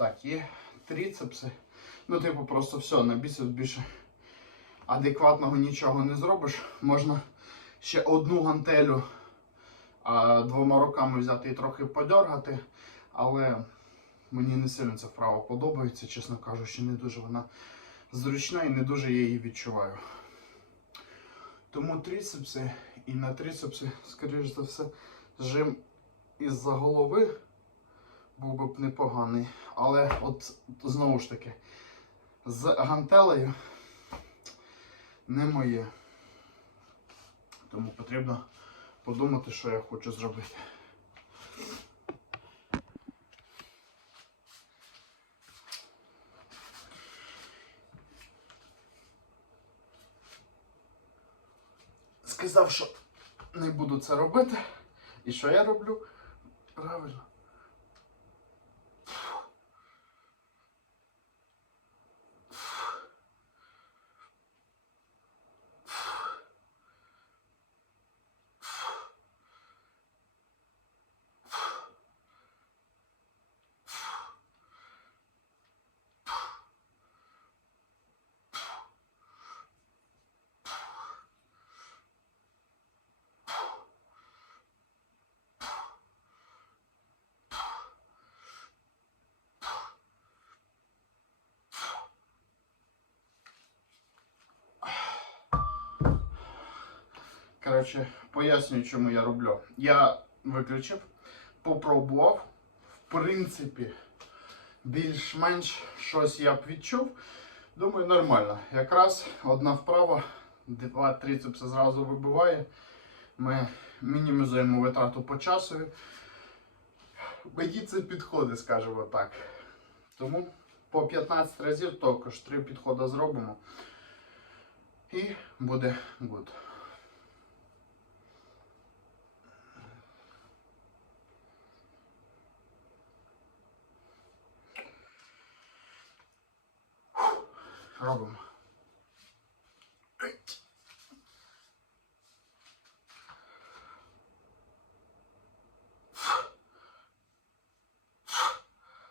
Так, є трицепси. Ну, типу, просто все, на біцепс більше адекватного нічого не зробиш. Можна ще одну гантелю а, двома руками взяти і трохи подергати, але мені не сильно ця вправа подобається, чесно кажучи, не дуже вона зручна і не дуже я її відчуваю. Тому трицепси і на трицепси, скоріш за все, жим із-за голови був би непоганий. Але от знову ж таки, з гантелею не моє. Тому потрібно подумати, що я хочу зробити. Сказав, що не буду це робити. І що я роблю? Правильно. Коротше, пояснюю, чому я роблю. Я виключив, попробував. В принципі, більш-менш щось я б відчув. Думаю, нормально. Якраз одна вправа, два трицепси зразу вибиває. Ми мінімізуємо витрату по часу. Мені це підходить, скажімо так. Тому по 15 разів також три підходи зробимо. І буде good. problem.